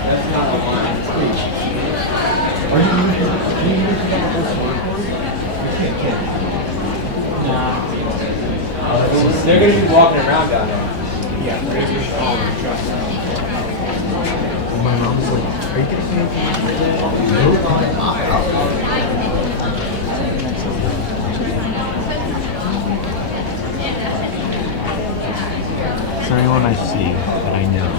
That's not the line. Are you using that whole storyboard? Nah. They're going to be walking around down there. Yeah, they're going to be following the truck. My mom's like, are you going to say anything? It's not anyone I see, but I know.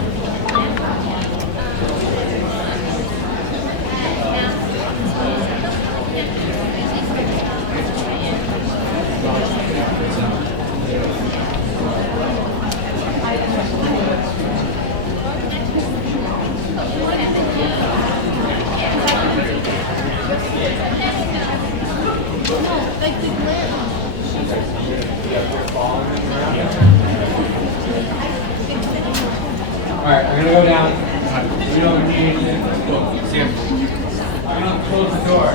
Alright, I'm gonna go down. We don't need anything. Let's go. See him. I'm gonna close the door.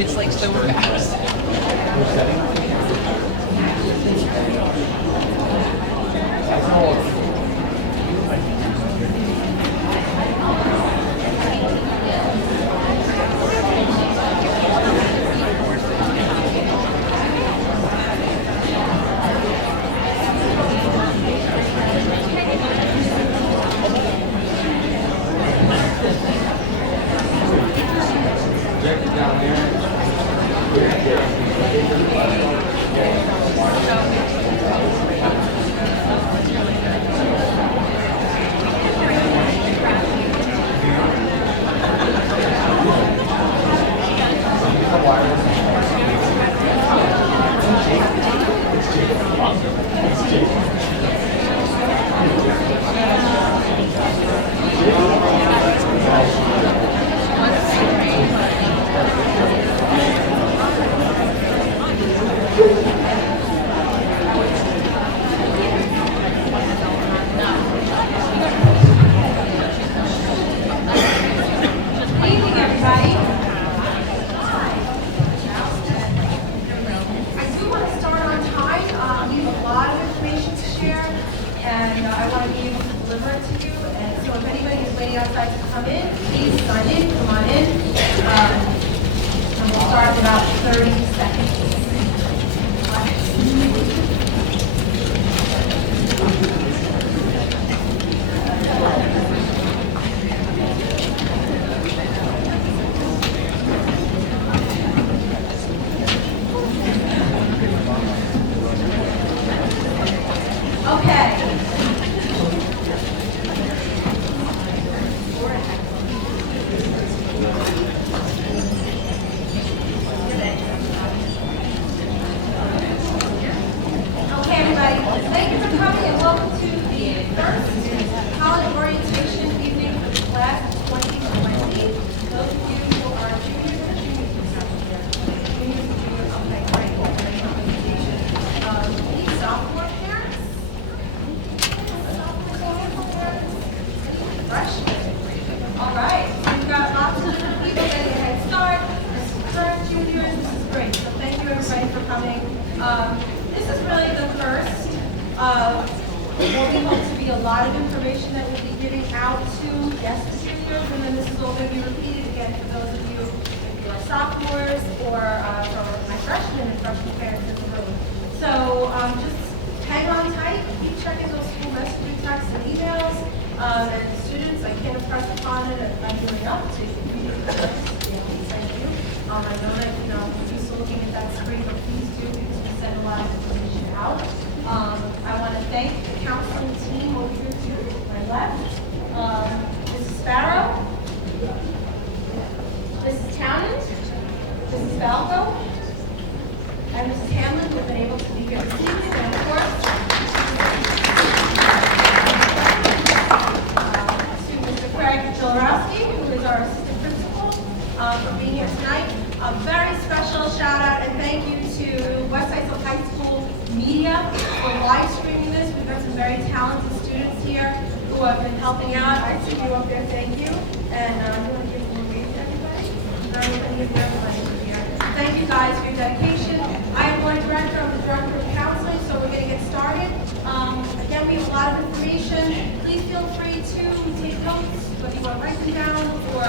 It's like so fast. information that we'll be giving out to, yes, the seniors, and then this is all going to be repeated again for those of you, if you are sophomores, or for my freshmen and freshman parents in the room. So just hang on tight, keep checking those school messaging texts and emails, and students, I can't impress upon it, I'm doing up to you. Thank you. I know that, you're used to looking at that screen, but please do, because we send a lot of information out. I want to thank the counseling team over here to my left. Mrs. Sparrow, Mrs. Townend, Mrs. Falco, and Mrs. Hamlin, who have been able to be here this evening, and of course, to Mr. Craig Jolorowski, who is our assistant principal, for being here tonight. A very special shout out and thank you to West Islip High School Media for live streaming this. We've got some very talented students here who have been helping out. I see you up there, thank you. And you want to give one wave to everybody? No, you can give everybody here. Thank you guys for your dedication. I am one director, I'm the director of counseling, so we're going to get started. Again, we have a lot of information. Please feel free to take notes, whether you want to write them down or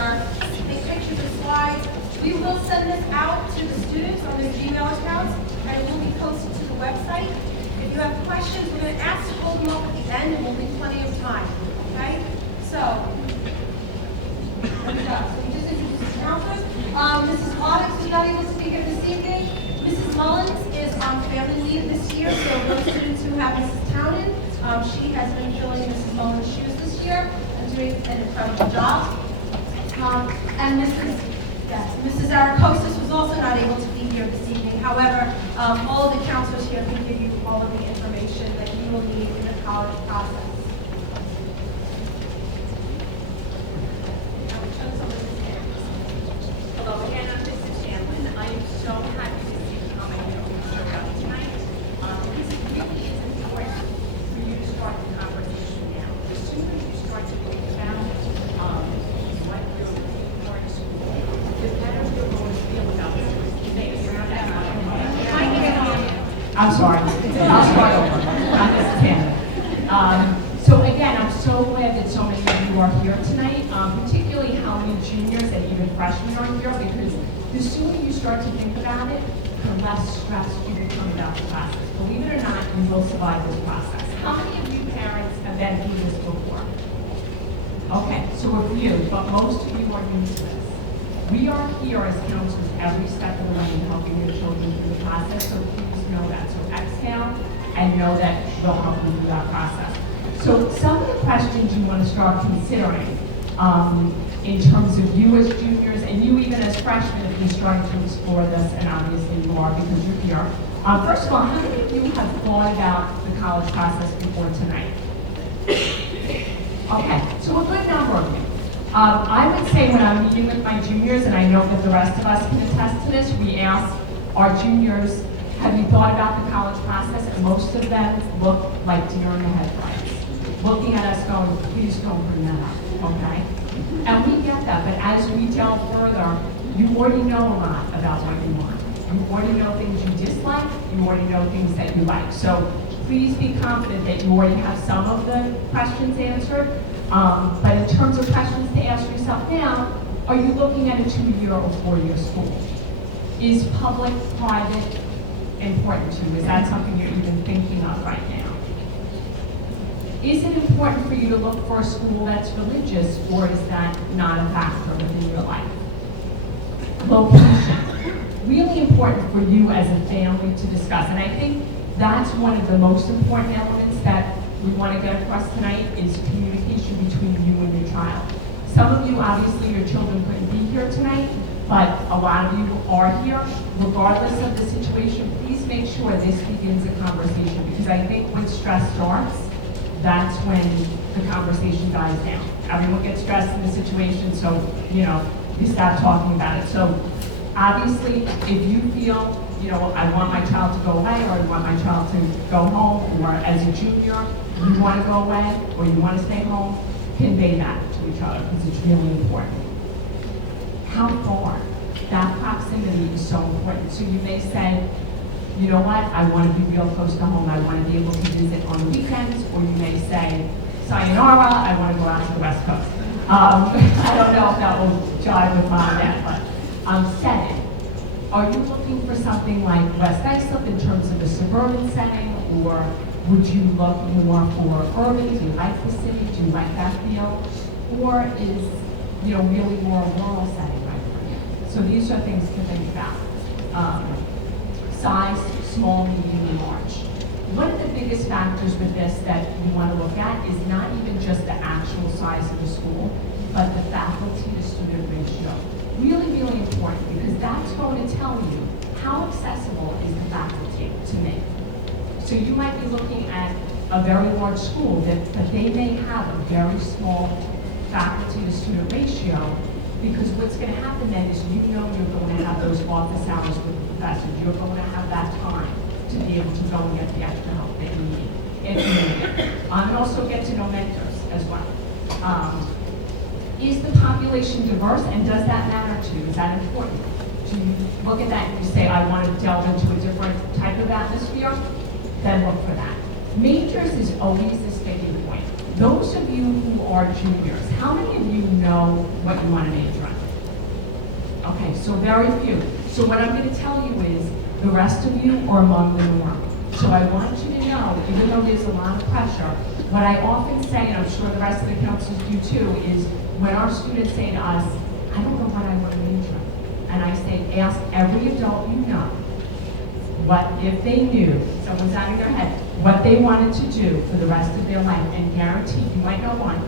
take pictures or slides. We will send this out to the students on their Gmail accounts, and it will be posted to the website. If you have questions, we're going to ask to hold them up at the end, and we'll leave plenty of time. Okay? So, there we go. So we just introduced the counselors. Mrs. Audix is not able to be here this evening. Mrs. Mullins is on family leave this year, so those students who have Mrs. Townend, she has been filling Mrs. Mullins' shoes this year and doing an incredible job. And Mrs. Aracosis was also not able to be here this evening. However, all of the counselors here can give you all of the information that you will need in the college process. Hello again, I'm Mrs. Hamlin. I am so happy to see you coming here tonight. This really is important for you to start the conversation now. The sooner you start to think about what you're looking for in school, the better you're going to feel about it. Maybe you're not that I'm sorry. I'll start over. I'm Mrs. Hamlin. So again, I'm so glad that so many of you are here tonight, particularly how many juniors and even freshmen are here, because the sooner you start to think about it, the less stressed you become about the process. Believe it or not, you will survive this process. How many of you parents have been through this before? Okay, so a few, but most of you are new to this. We are here as counselors every step of the way in helping your children through the process, so please know that. So exhale and know that we'll help you through that process. So some of the questions you want to start considering in terms of you as juniors and you even as freshmen if you're starting to explore this, and obviously you are because you're here. First of all, how many of you have thought about the college process before tonight? Okay, so a good number of you. I would say when I'm meeting with my juniors, and I know that the rest of us can attest to this, we ask our juniors, have you thought about the college process? And most of them look like deer in the headlights, looking at us going, please don't bring that up, okay? And we get that, but as we delve further, you already know a lot about what you want. You already know things you dislike, you already know things that you like. So please be confident that you already have some of the questions answered. But in terms of questions to ask yourself now, are you looking at a 2-year or 4-year school? Is public, private important to you? Is that something you're even thinking of right now? Is it important for you to look for a school that's religious, or is that not a factor within your life? Location. Really important for you as a family to discuss. And I think that's one of the most important elements that we want to get across tonight is communication between you and your child. Some of you, obviously, your children couldn't be here tonight, but a lot of you are here. Regardless of the situation, please make sure this begins a conversation, because I think when stress starts, that's when the conversation dies down. Everyone gets stressed in the situation, so, you stop talking about it. So, obviously, if you feel, I want my child to go away, or I want my child to go home, or as a junior, you want to go away, or you want to stay home, convey that to each other, because it's really important. How far? That proximity is so important. So you may say, you know what, I want to be real close to home. I want to be able to visit on the weekends, or you may say, sayonara, I want to go out to the West Coast. I don't know if that will jive with mom and dad, but setting. Are you looking for something like West Islip in terms of a suburban setting, or would you look more for urban? Do you like the city? Do you like that feel? Or is, really more a rural setting right for you? So these are things to think about. Size, small, medium, and large. One of the biggest factors with this that you want to look at is not even just the actual size of the school, but the faculty to student ratio. Really, really important, because that's going to tell you how accessible is the faculty to me. So you might be looking at a very large school, but they may have a very small faculty to student ratio, because what's going to happen then is you're going to have those office hours with the professors. You're going to have that time to be able to go and get the extra help that you need if you need it. And also get to know mentors as well. Is the population diverse, and does that matter to you? Is that important? Do you look at that and you say, I want to delve into a different type of atmosphere? Then look for that. Majors is always the sticking point. Those of you who are juniors, how many of you know what you want to major in? Okay, so very few. So what I'm going to tell you is the rest of you are among the norm. So I want you to know, even though there's a lot of pressure, what I often say, and I'm sure the rest of the counselors do too, is when our students say to us, I don't know what I want to major in. And I say, ask every adult you know, what if they knew, someone's out of their head, what they wanted to do for the rest of their life, and guarantee, you might know one,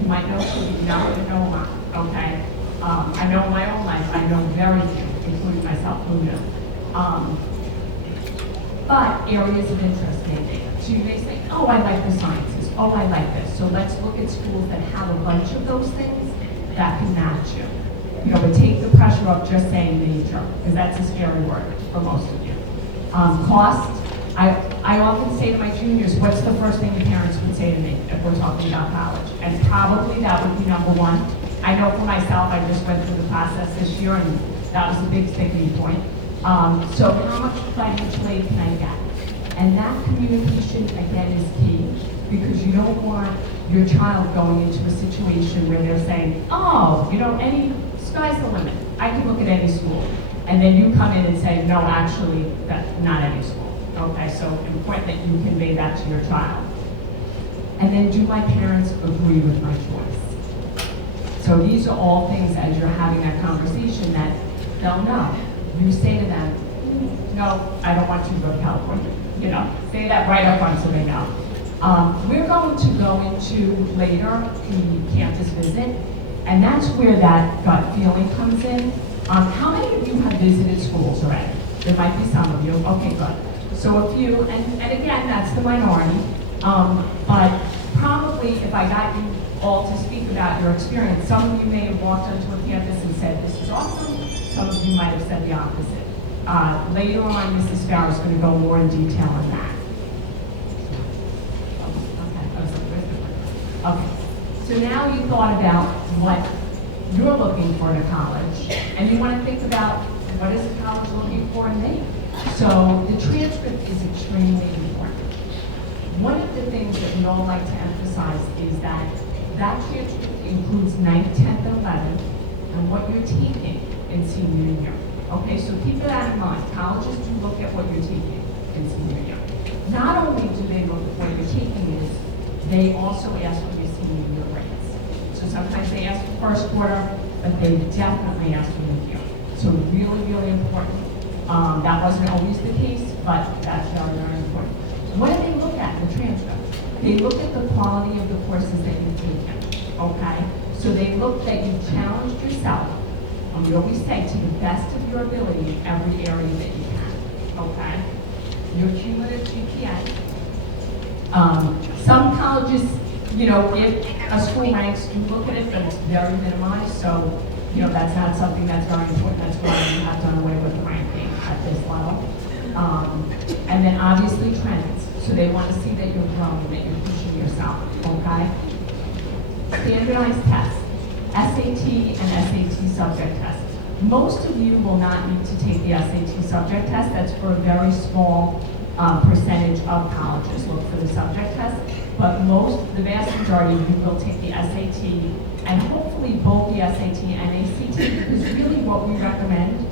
you might know two, you never know one, okay? I know in my own life, I know very few, including myself, who knew. But areas of interest maybe. So you may say, oh, I like the sciences, oh, I like this. So let's look at schools that have a bunch of those things that can match you. But take the pressure off just saying major, because that's a scary word for most of you. Cost, I often say to my juniors, what's the first thing your parents would say to me if we're talking about college? And probably that would be number one. I know for myself, I just went through the process this year, and that was a big sticking point. So how much financial aid can I get? And that communication, again, is key, because you don't want your child going into a situation where they're saying, oh, sky's the limit. I can look at any school. And then you come in and say, no, actually, that's not any school. Okay, so important that you convey that to your child. And then, do my parents agree with my choice? So these are all things as you're having that conversation that they'll know. You say to them, no, I don't want you to go to California. Say that right up front so they know. We're going to go into later the campus visit, and that's where that gut feeling comes in. How many of you have visited schools already? There might be some of you. Okay, good. So a few, and again, that's the minority. But probably if I got you all to speak about your experience, some of you may have walked onto a campus and said, this is awesome. Some of you might have said the opposite. Later on, Mrs. Farrow is going to go more in detail on that. Okay, so now you thought about what you're looking for in a college, and you want to think about what is the college looking for in me. So the transcript is extremely important. One of the things that we all like to emphasize is that transcript includes 9th, 10th, and 11th, and what you're taking in senior year. Okay, so keep that in mind. Colleges do look at what you're taking in senior year. Not only do they look at what you're taking is, they also ask for your senior year grades. So sometimes they ask for first quarter, but they definitely ask for the year. So really, really important. That wasn't always the case, but that's very, very important. What do they look at in the transcript? They look at the quality of the courses that you've taken, okay? So they look that you've challenged yourself, and we always say to the best of your ability in every area that you can, okay? Your cumulative GPA. Some colleges, if a school ranks, do look at it, but it's very minimized, so, that's not something that's very important. That's why we have done away with the ranking at this level. And then obviously trends. So they want to see that you're growing, that you're pushing yourself, okay? Standardized tests, SAT and SAT subject tests. Most of you will not need to take the SAT subject test. That's for a very small percentage of colleges look for the subject test. but the vast majority of you will take the SAT, and hopefully both the SAT and ACT, because really what we recommend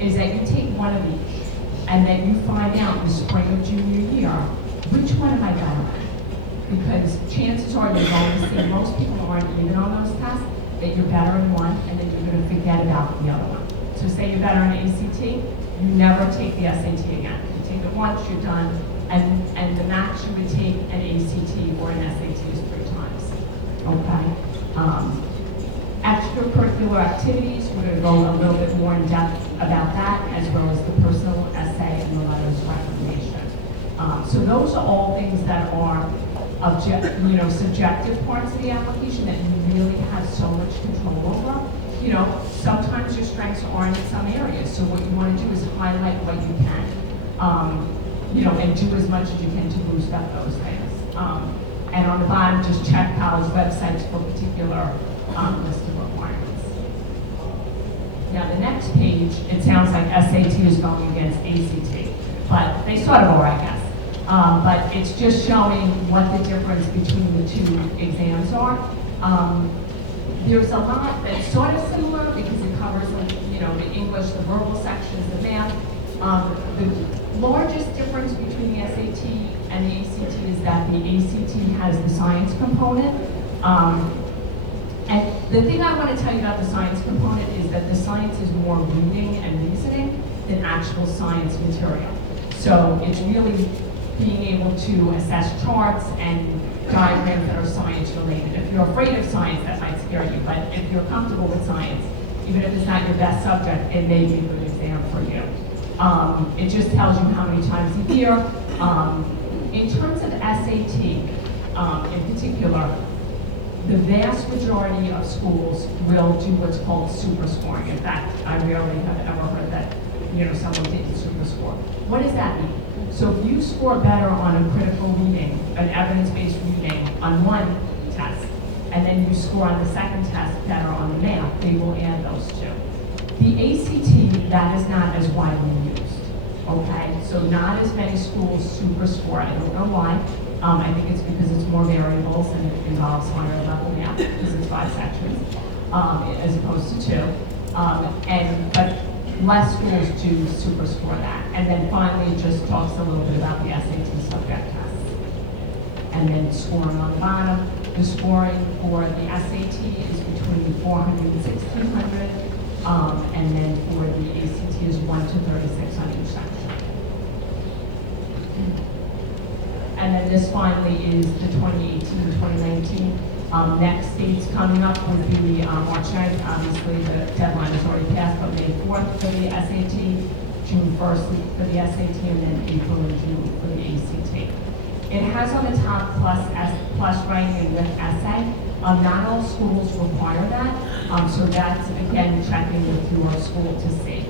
is that you take one of each, and then you find out in the spring of junior year, which one am I better at? Because chances are you're going to see most people aren't even on those tests, that you're better in one, and then you're going to forget about the other one. So say you're better in ACT, you never take the SAT again. You take it once, you're done, and the max you would take an ACT or an SAT is 3 times. Okay? Extracurricular activities, we're going to go a little bit more in depth about that, as well as the personal essay and the letters of recommendation. So those are all things that are subjective parts of the application that you really have so much control over. Sometimes your strengths aren't in some areas, so what you want to do is highlight what you can, and do as much as you can to boost up those things. And on the bottom, just check college websites for particular list of requirements. Now the next page, it sounds like SAT is going against ACT, but they sort of are, I guess. But it's just showing what the difference between the two exams are. There's a lot that's sort of similar because it covers, the English, the verbal sections, the math. The largest difference between the SAT and the ACT is that the ACT has the science component. And the thing I want to tell you about the science component is that the science is more reading and reasoning than actual science material. So it's really being able to assess charts and diagrams that are science related. If you're afraid of science, that might scare you, but if you're comfortable with science, even if it's not your best subject, it may be a good exam for you. It just tells you how many times a year. In terms of SAT, in particular, the vast majority of schools will do what's called super scoring. In fact, I rarely have ever heard that someone didn't super score. What does that mean? So if you score better on a critical reading, an evidence-based reading on one test, and then you score on the second test better on the math, they will add those two. The ACT, that is not as widely used, okay? So not as many schools super score. I don't know why. I think it's because it's more variables and it involves higher level math because it's 5 sections as opposed to 2. But less schools do super score that. And then finally, it just talks a little bit about the SAT subject tests. And then scoring on the bottom. The scoring for the SAT is between 400 and 1600. And then for the ACT is 1 to 36 on each section. And then this finally is the 2018-2019. Next dates coming up would be March 9th. Obviously, the deadline is already passed, but May 4th for the SAT, June 1st for the SAT, and then April and June for the ACT. It has on the top plus writing with essay. Not all schools require that, so that's, again, checking with your school to see.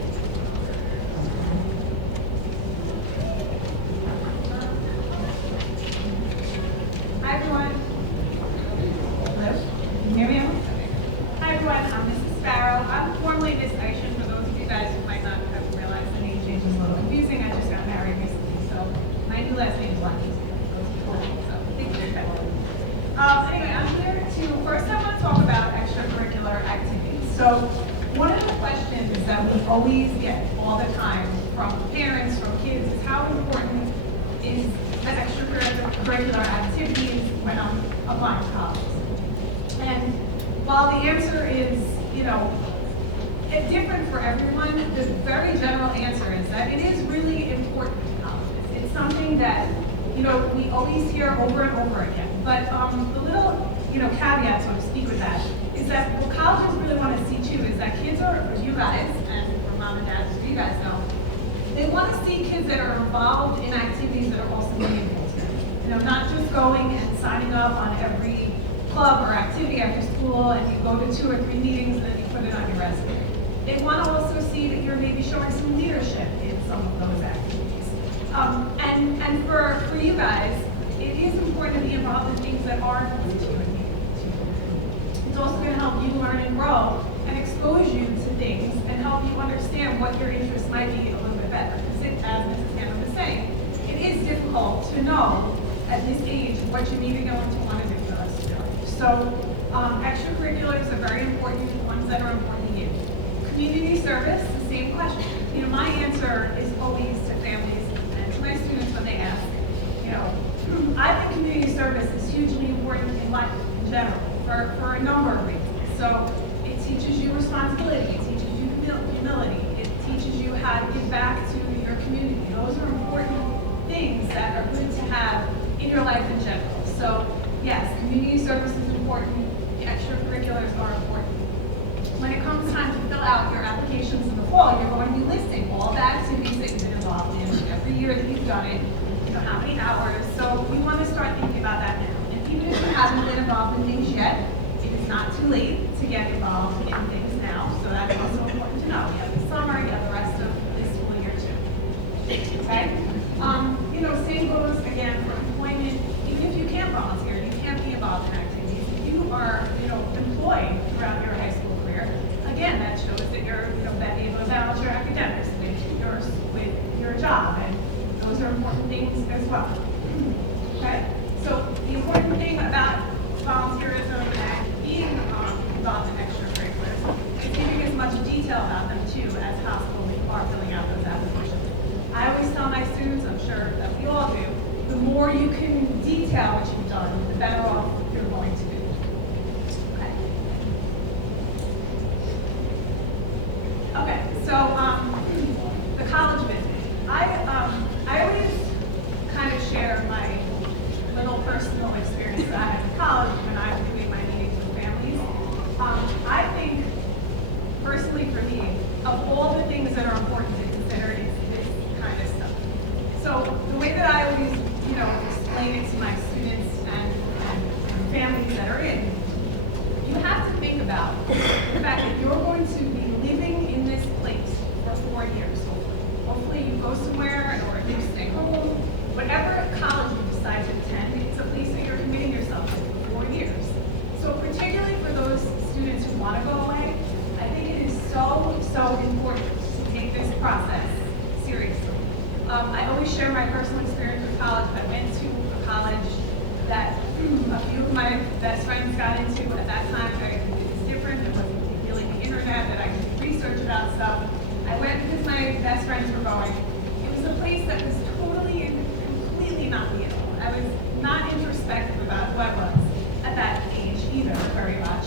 Hi, everyone. Hello? Can you hear me? Hi, everyone. I'm Mrs. Sparrow. I'm formerly Miss Aishan. For those of you guys who might not have realized the name change is a little confusing. I just got married recently, so my new last name is Lucky. So thank you for that. Anyway, I'm here to, first I want to talk about extracurricular activities. So one of the questions that we always get all the time from parents, from kids, is how important is the extracurricular activities when I'm applying to college. And while the answer is, it's different for everyone, the very general answer is that it is really important to colleges. It's something that, we always hear over and over again. But the little, caveat, so to speak, with that is that what colleges really want to see too is that kids are, for you guys, and for mom and dad, so you guys know, they want to see kids that are involved in activities that are also meaningful to them. Not just going and signing up on every club or activity after school and you go to 2 or 3 meetings and then you put it on your resume. They want to also see that you're maybe showing some leadership in some of those activities. And for you guys, it is important to be involved in things that are important to you and meaningful to you. It's also going to help you learn and grow and expose you to things and help you understand what your interests might be a little bit better. Because as Mrs. Hanna was saying, it is difficult to know at this age what you need to go into want to do for the rest of your life. So extracurriculars are very important, ones that are important to you. Community service, the same question. You know, my answer is always to families and to my students when they ask, you know, I think community service is hugely important in life in general for a number of reasons. So it teaches you responsibility, it teaches you humility, it teaches you how to give back to your community. Those are important things that are good to have in your life in general. So yes, community service is important, the extracurriculars are important. When it comes time to fill out your applications in the fall, you're going to be listing all the activities that you've been involved in every year that you've done it, you know, how many hours. So we want to start thinking about that now. And even if you haven't been involved in things yet, it is not too late to get involved in things now. So that's also important to know. You have the summer, you have the rest of this school year too. Okay? You know, same goes again for employment. Even if you can't volunteer, you can't be involved in activities. If you are, you know, employed throughout your high school career, again, that shows that you're, you know, able to balance your academics with your job, and those are important things as well. Okay? So the important thing about volunteerism and being involved in extracurriculars is giving as much detail about them too as possible when you are filling out those applications. I always tell my students, I'm sure that we all do, the more you can detail what you've done, the better off you're going to be. Okay. Okay, so the college visit. I always kind of share my little personal experience that I had in college when I was doing my meetings with families. I think, personally for me, of all the things that are important to consider is this kind of stuff. So the way that I always, you know, explain it to my students and families that are in, you have to think about the fact that you're going to be living in this place for 4 years. Hopefully you go somewhere or you stay home. Whatever college you decide to attend, it's a place that you're committing yourself to for 4 years. So particularly for those students who want to go away, I think it is so important to take this process seriously. I always share my personal experience with college. I went to a college that a few of my best friends got into at that time. It was different. There wasn't really the internet that I could research about stuff. I went because my best friends were going. It was a place that was totally and completely not me at all. I was not introspective about who I was at that age either, very much.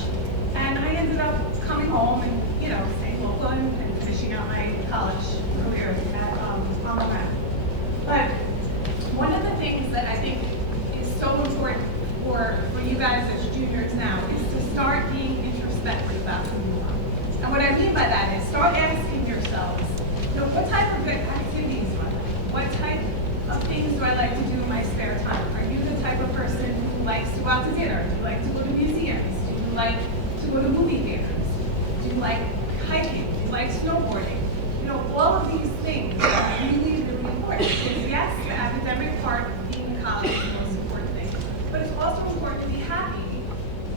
And I ended up coming home and, you know, staying local and finishing out my college career at on the ground. But one of the things that I think is so important for you guys as juniors now is to start being introspective about who you are. And what I mean by that is start asking yourselves, you know, what type of activities do I like? What type of things do I like to do in my spare time? Are you the type of person who likes to go out to dinner? Do you like to go to museums? Do you like to go to movie theaters? Do you like hiking? Do you like snowboarding? You know, all of these things are really, really important. Because yes, the academic part of being in college is the most important thing, but it's also important to be happy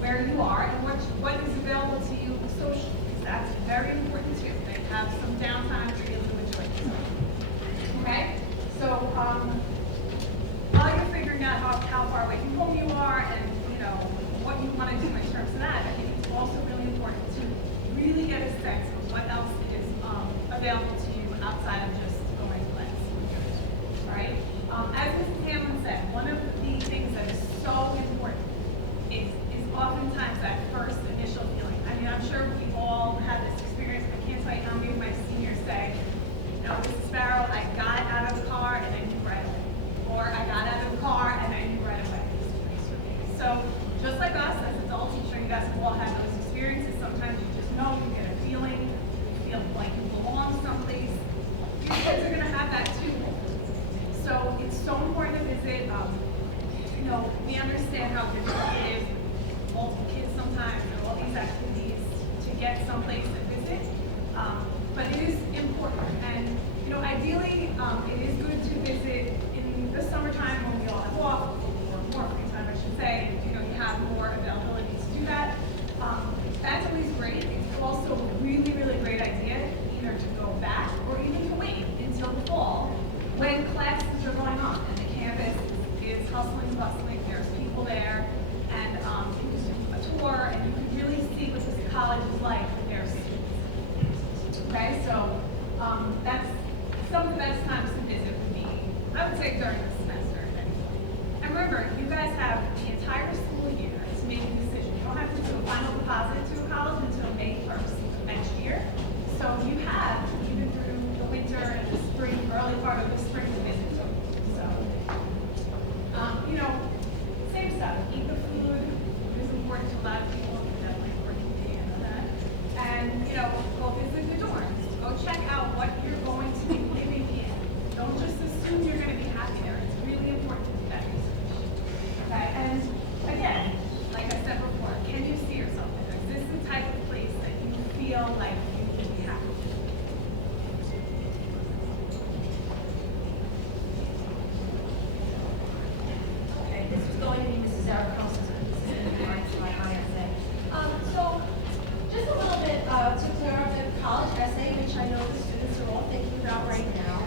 where you are and what is available to you socially. That's very important too. They have some downtime where you're able to enjoy yourself. Okay? So while you're figuring out how far away from home you are and you know what you want to do in terms of that, I think it's also really important to really get a sense of what else is available to you outside of just going to class. Right? As Mrs. Hamlin said, one of the things that is so important is oftentimes that first initial feeling. I mean, I'm sure we all have this experience. I can't tell you how many of my seniors say, you know, Mrs. Sparrow, I got out of the car and I knew right away. Or I got out of the car and I knew right away this place for me. So just like us as adults, I'm sure you guys have all had those experiences. Sometimes you just know, you get a feeling, you feel like you belong someplace. Your kids are going to have that too. So it's so important to visit. You know, we understand how difficult it is with multiple kids sometimes and all these activities to get someplace to visit. But it is important. And, you know, ideally, it is good to visit in the summertime when we all have off, or more free time, I should say. You know, you have more availability to do that. That's always great. It's also a really, really great idea either to go back or even to wait until the fall when classes are going on and the campus is hustling to I know the students are all thinking about right now.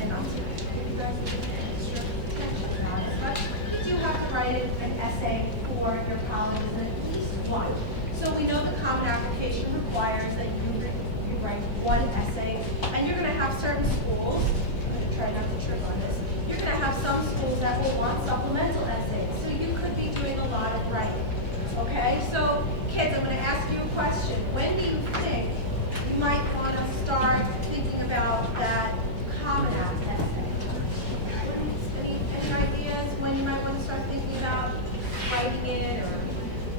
And I'm going to give you guys a little extra attention on it. But you do have to write an essay for your college, and at least one. So we know the Common Application requires that you write one essay, and you're going to have certain schools, I'm going to try not to trip on this, you're going to have some schools that will want supplemental essays. So you could be doing a lot of writing. Okay, so kids, I'm going to ask you a question. When do you think you might want to start thinking about that Common App essay? Any ideas when you might want to start thinking about writing it or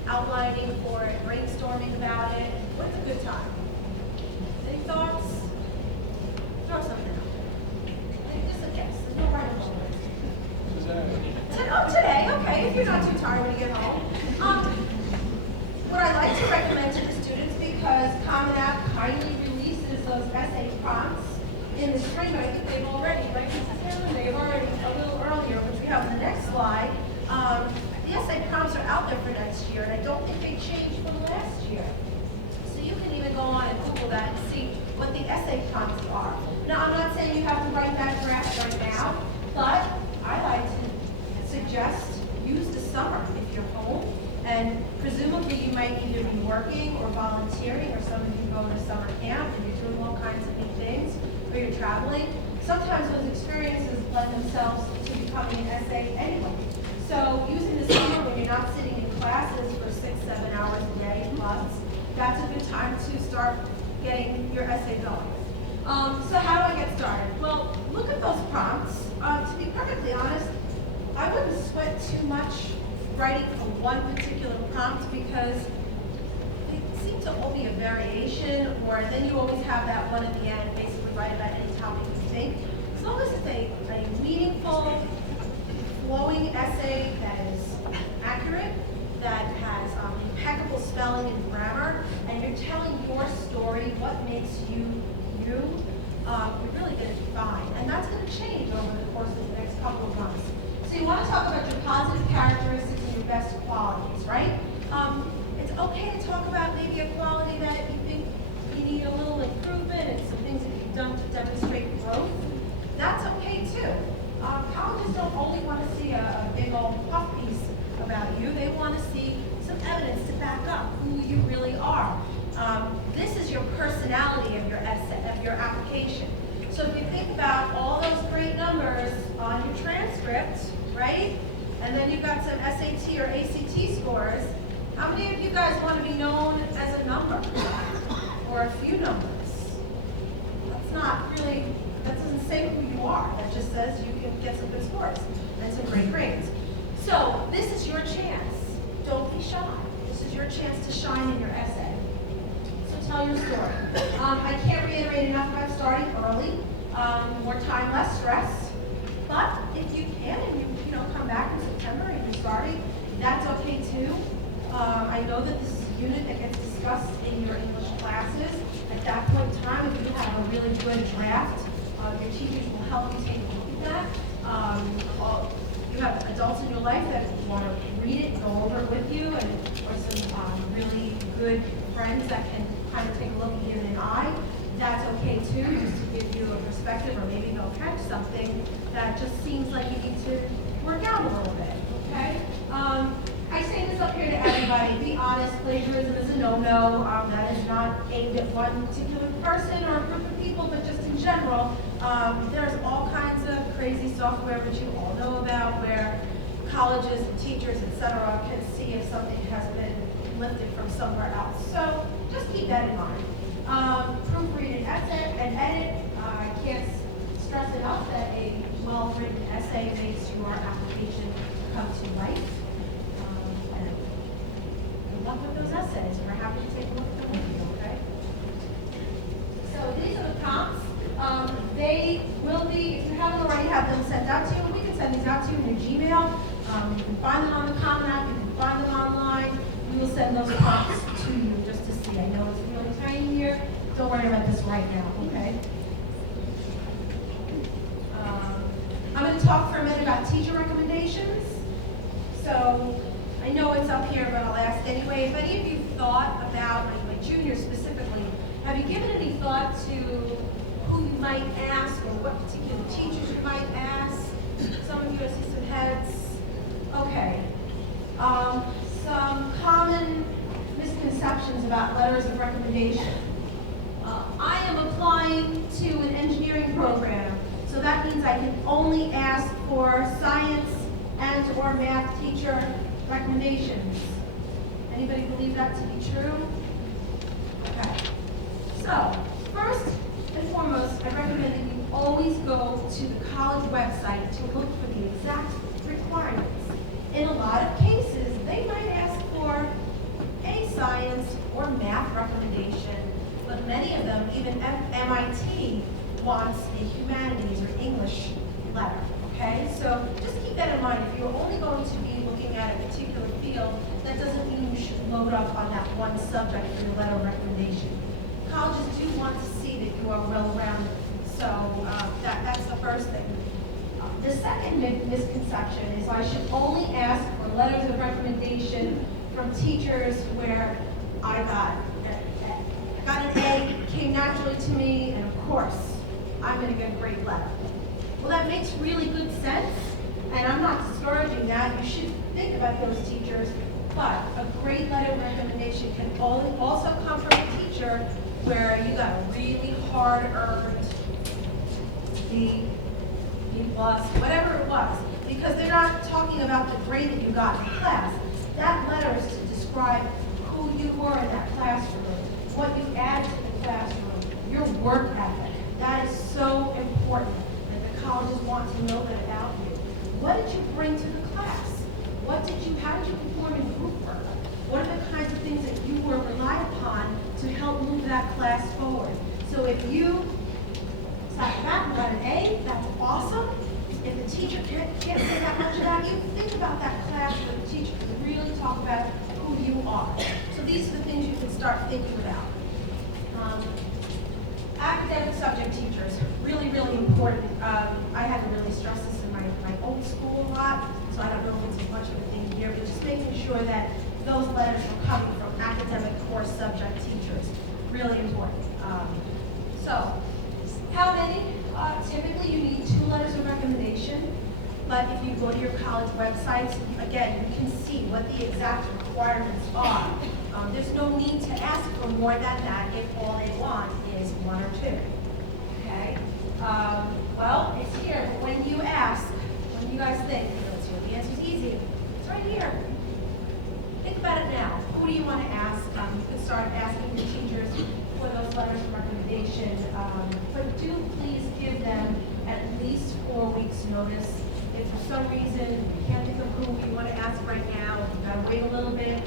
outlining for it, brainstorming about it? What's a good time? Any thoughts? Throw something out. Just a guess. There's no right or wrong. Today, okay, if you're not too tired when you get home. What I like to recommend to the students, because Common App kindly releases those essay prompts in the spring, but I think they've already, right, Mrs. Hanlon? They've already, a little earlier, which we have on the next slide. The essay prompts are out there for next year, and I don't think they changed from last year. So you can even go on and Google that and see what the essay prompts are. Now, I'm not saying you have to write that draft right now, but I like to suggest use the summer if you're home, and presumably you might either be working or volunteering, or some of you go to summer camp and you're doing all kinds of neat things, or you're traveling. Sometimes those experiences lend themselves to becoming an essay anyway. So using the summer when you're not sitting in classes for 6-7 hours a day plus, that's a good time to start getting your essay going. So how do I get started? Well, look at those prompts. To be perfectly honest, I wouldn't sweat too much writing for one particular prompt, because they seem to all be a variation, or then you always have that one at the end, basically write about any topic you think. As long as it's a meaningful, flowing essay that is accurate, that has impeccable spelling and grammar, and you're telling your story, what makes you you, you're really going to be fine. And that's going to change over the course of the next couple of months. So you want to talk about your positive characteristics and your best qualities, right? It's okay to talk about maybe a quality that you think you need a little improvement and some things that you've done to demonstrate growth. That's okay too. Colleges don't only want to see a big old puff piece about you. They want to see some evidence to back up who you really are. This is your personality of your essay, of your application. So if you think about all those great numbers on your transcript, right? And then you've got some SAT or ACT scores. How many of you guys want to be known as a number or a few numbers? That's not really, that doesn't say who you are. That just says you can get some good scores and some great grades. So this is your chance. Don't be shy. This is your chance to shine in your essay. So tell your story. I can't reiterate enough about starting early. More time, less stress. But if you can and you come back in September and you're starting, that's okay too. I know that this is a unit that gets discussed in your English classes. At that point in time, if you have a really good draft, your teachers will help you take a look at that. You have adults in your life that want to read it, go over it with you, or some really good friends that can kind of take a look at you in an eye. That's okay too, just to give you a perspective, or maybe they'll catch something that just seems like you need to work out a little bit, okay? I say this up here to everybody, be honest, plagiarism is a no-no. That is not aimed at one particular person or a group of people, but just in general. There's all kinds of crazy software that you all know about where colleges and teachers, etc., can see if something has been lifted from somewhere else. So just keep that in mind. Proofread an essay and edit. I can't stress enough that a well-written essay makes your application come to life. And good luck with those essays. We're happy to take a look at them with you, okay? So these are the prompts. They will be, if you haven't already, have them sent out to you. We can send these out to you in your Gmail. You can find them on the Common App. You can find them online. We will send those prompts to you just to see. I know it's really tiny here. Don't worry about this right now, okay? I'm going to talk for a minute about teacher recommendations. So I know it's up here, but I'll ask anyway. If any of you thought about, like juniors specifically, Have you given any thought to who you might ask or what particular teachers you might ask? Some of you assistant heads. Okay. Some common misconceptions about letters of recommendation. I am applying to an engineering program, so that means I can only ask for science and or math teacher recommendations. Anybody believe that to be true? Okay. So, first and foremost, I recommend that you always go to the college website to look for the exact requirements. In a lot of cases, they might ask for a science or math recommendation, but many of them, even MIT, wants a humanities or English letter, okay? So just keep that in mind. If you're only going to be looking at a particular field, that doesn't mean you should load up on that one subject for your letter of recommendation. Colleges do want to see that you are well-rounded, so that's the first thing. The second misconception is I should only ask for letters of recommendation from teachers where I got an A, came naturally to me, and of course, I'm going to get a great letter. Well, that makes really good sense, and I'm not discouraging that. You should think about those teachers, but a great letter of recommendation can also come from a teacher where you got a really hard-earned B, B+, whatever it was, because they're not talking about the grade that you got in class. That letter is to describe who you were in that classroom, what you added to the classroom, your work ethic. That is so important that the colleges want to know that about you. What did you bring to the class? How did you perform in group work? What are the kinds of things that you were relied upon to help move that class forward? So if you sat back and got an A, that's awesome. If the teacher can't say that much about you, think about that class where the teacher can really talk about who you are. So these are the things you can start thinking about. Academic subject teachers, really, really important. I had to really stress this in my old school a lot, so I don't know if it's much of a thing here, but just making sure that those letters were coming from academic core subject teachers. Really important. So, how many? Typically, you need 2 letters of recommendation, but if you go to your college websites, again, you can see what the exact requirements are. There's no need to ask for more than that if all they want is 1 or 2. Okay? Well, it's here, but when you ask, when you guys think, the answer's easy. It's right here. Think about it now. Who do you want to ask? You can start asking the teachers for those letters of recommendation, but do please give them at least 4 weeks notice. If for some reason you can't think of who you want to ask right now, you've got to wait a little bit,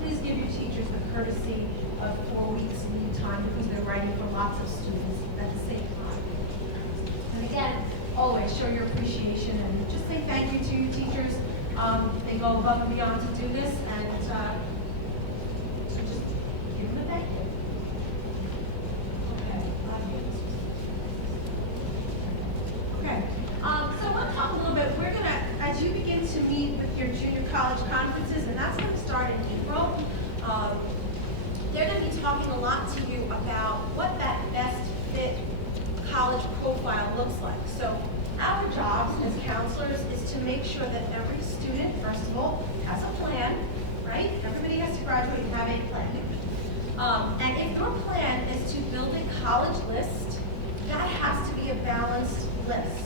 please give your teachers the courtesy of 4 weeks lead time because they're writing for lots of students at the same time. And again, always show your appreciation and just say thank you to your teachers. They go above and beyond to do this, and so just give them a thank you. Okay. Okay. So I want to talk a little bit. We're gonna, as you begin to meet with your junior college conferences, and that's going to start in April. They're going to be talking a lot to you about what that best fit college profile looks like. So our jobs as counselors is to make sure that every student, first of all, has a plan, right? Everybody has to graduate and have a plan. And if your plan is to build a college list, that has to be a balanced list.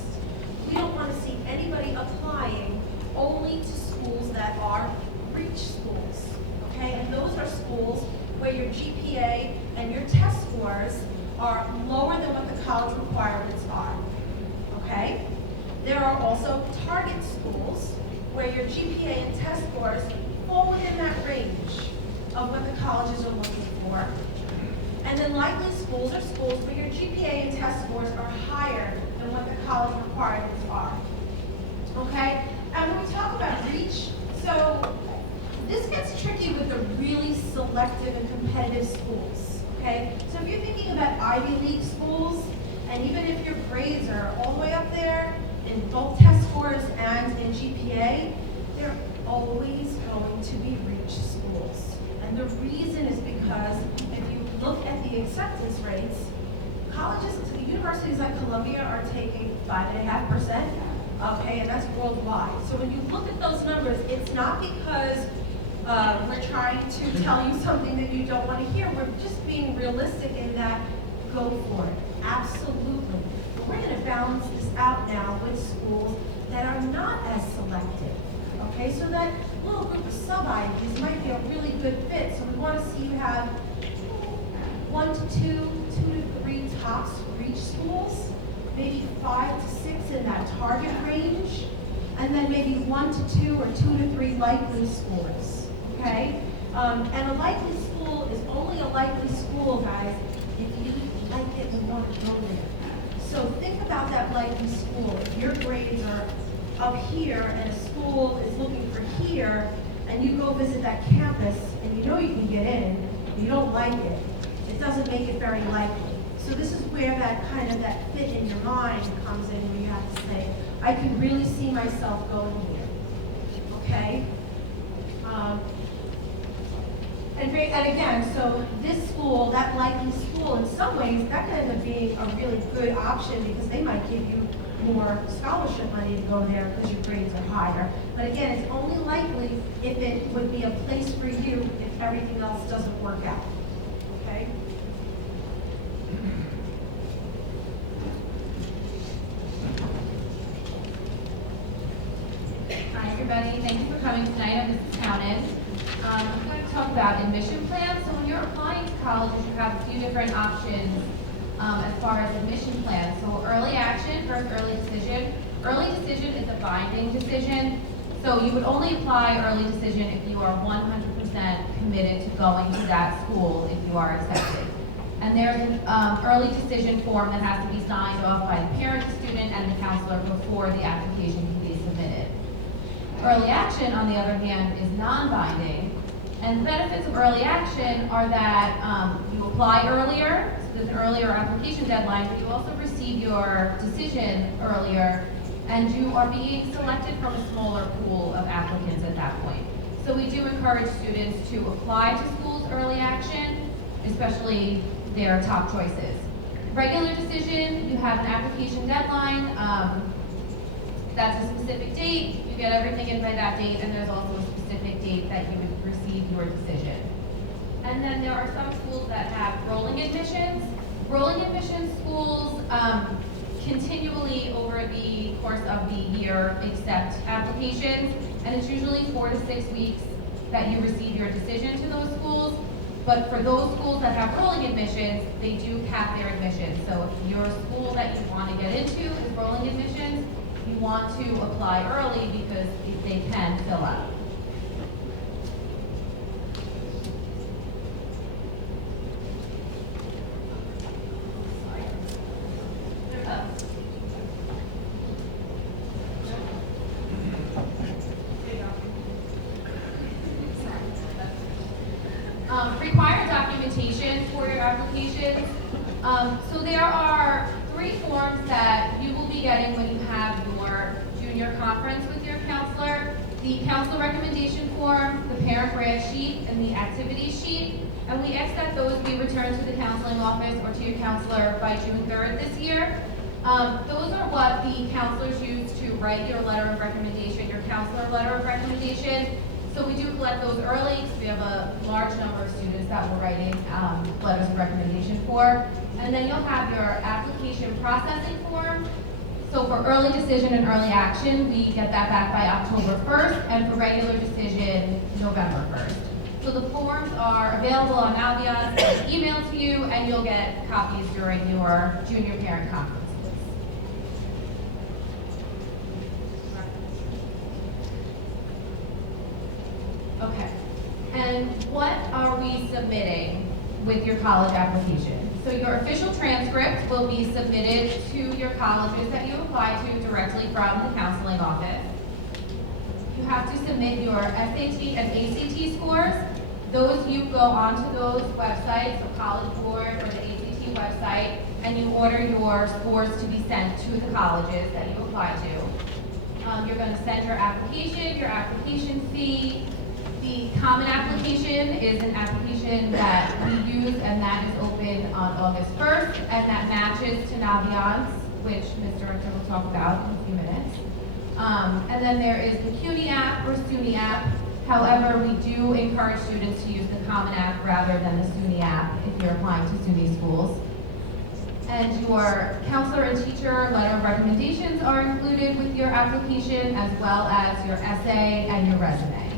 We don't want to see anybody applying only to schools that are reach schools, okay? And those are schools where your GPA and your test scores are lower than what the college requirements are, okay? There are also target schools where your GPA and test scores fall within that range of what the colleges are looking for. And then likely schools are schools where your GPA and test scores are higher than what the college requirements are, okay? And when we talk about reach, so this gets tricky with the really selective and competitive schools, okay? So if you're thinking about Ivy League schools, and even if your grades are all the way up there in both test scores and in GPA, they're always going to be reach schools. And the reason is because if you look at the the acceptance rates, colleges, universities like Columbia are taking 5.5%, okay, and that's worldwide. So when you look at those numbers, it's not because we're trying to tell you something that you don't want to hear. We're just being realistic in that, go for it, absolutely. But we're going to balance this out now with schools that are not as selective, okay? So that little group of sub-IEPs might be a really good fit. So we want to see you have 1 to 2, 2 to 3 tops for each schools, maybe 5 to 6 in that target range, and then maybe 1 to 2 or 2 to 3 likely schools, okay? And a likely school is only a likely school, guys, if you like it and want to go there. So think about that likely school. If your grades are up here and a school is looking for here, and you go visit that campus and you know you can get in, and you don't like it, it doesn't make it very likely. So this is where that kind of that fit in your mind comes in, where you have to say, I can really see myself going here, okay? And again, so this school, that likely school, in some ways, that could end up being a really good option because they might give you more scholarship money to go there because your grades are higher. But again, it's only likely if it would be a place for you if everything else doesn't work out, okay? Hi, everybody. Thank you for coming tonight. I'm Mrs. Townend. I'm going to talk about admission plans. So when you're applying to colleges, you have a few different options as far as admission plans. So early action versus early decision. Early decision is a binding decision. So you would only apply early decision if you are 100% committed to going to that school if you are accepted. And there's an early decision form that has to be signed off by the parent, the student, and the counselor before the application can be submitted. Early action, on the other hand, is non-binding. And the benefits of early action are that you apply earlier, so there's an earlier application deadline, but you also receive your decision earlier, and you are being selected from a smaller pool of applicants at that point. So we do encourage students to apply to schools early action, especially their top choices. Regular decision, you have an application deadline. That's a specific date. You get everything in by that date, and there's also a specific date that you would receive your decision. And then there are some schools that have rolling admissions. Rolling admissions schools continually over the course of the year accept applications, and it's usually 4 to 6 weeks that you receive your decision to those schools. But for those schools that have rolling admissions, they do cap their admissions. So if your school that you want to get into is rolling admissions, you want to apply early because they can fill up. Required documentation for your applications. So there are 3 forms that you will be getting when you have your junior conference with your counselor. The counselor recommendation form, the parent grant sheet, and the activity sheet. And we ask that those be returned to the counseling office or to your counselor by June 3rd this year. Those are what the counselors use to write your letter of recommendation, your counselor letter of recommendation. So we do collect those early because we have a large number of students that we're writing letters of recommendation for. And then you'll have your application processing form. So for early decision and early action, we get that back by October 1st, and for regular decision, November 1st. So the forms are available on Albion, emailed to you, and you'll get copies during your junior parent conferences. Okay, and what are we submitting with your college application? So your official transcript will be submitted to your colleges that you apply to directly from the counseling office. You have to submit your SAT and ACT scores. Those, you go onto those websites, so College Board or the ACT website, and you order your scores to be sent to the colleges that you apply to. You're going to send your application fee. The common application is an application option that we use, and that is open on August 1st, and that matches to Naviance, which Mr. Winter will talk about in a few minutes. And then there is the CUNY app or SUNY app. However, we do encourage students to use the Common App rather than the SUNY app if you're applying to SUNY schools. And your counselor and teacher letter of recommendations are included with your application, as well as your essay and your resume.